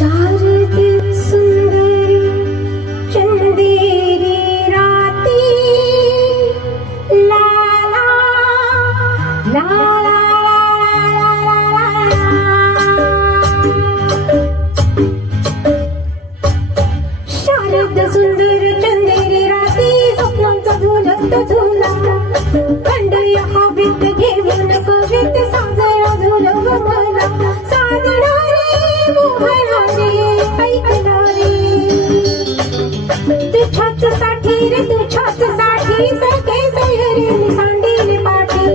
शारद सुंदरी चंदेरी राती ला ला ला ला शारद सुंदर चंदेरी राती स्वप्नांचा झुलत झुला कंडया हवेत घेऊन कवित साजरा झुलव मला साजणारे मोहनारे ऐकणारे तुझ्याच साठी रे तुझ्याच साठी सगळे सैरीने सांडीले पाठी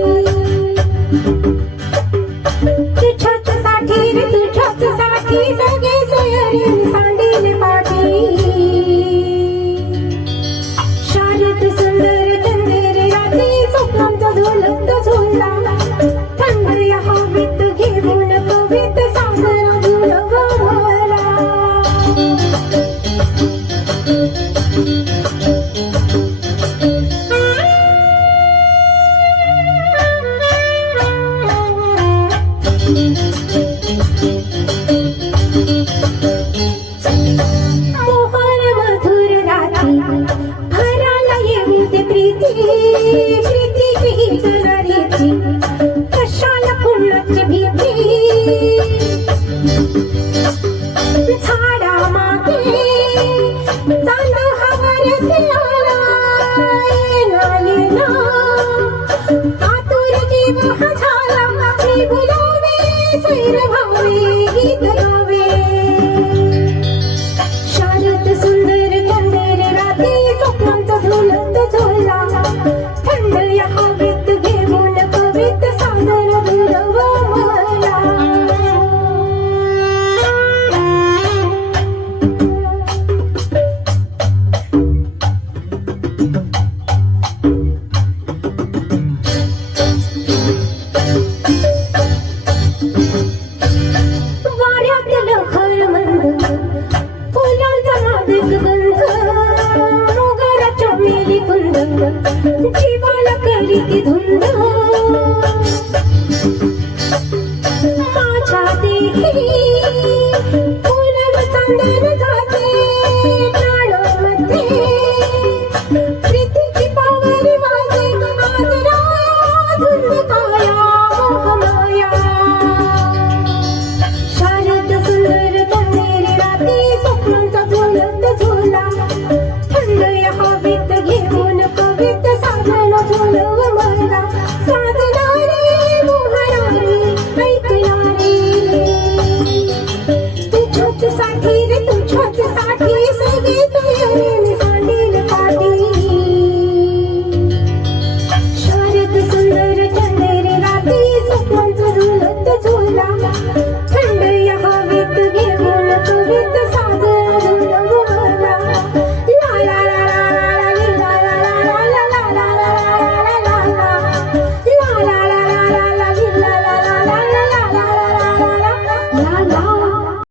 तुझ्याच साठी रे तुझ्याच साठी सगळे सैरीने सांडीले पाठी शारद सुंदर चंदेरी राती स्वप्नांचा झुलत झुला थंड या हवेत घेऊन कवित साजरा झुलव मला मोहन मधुर राती घराला येते प्रीती प्रीती हीच नरीती कशाला पुण्याची भीती झाडा मागे चांद हवरत आला येना आतुर जीव हा झाला मी बोलावे सैर भावे गीत गावे शारद सुंदर चंदेरी राती स्वप्नांचा झुलत झुला थंड या हवेत घेऊन कवित साजरा झुलव मला वाऱ्यातील खरमंद फुलांचा मादक गंध मोगराच्या मेली कुंद जीवाला करीती धुंद माझ्या देही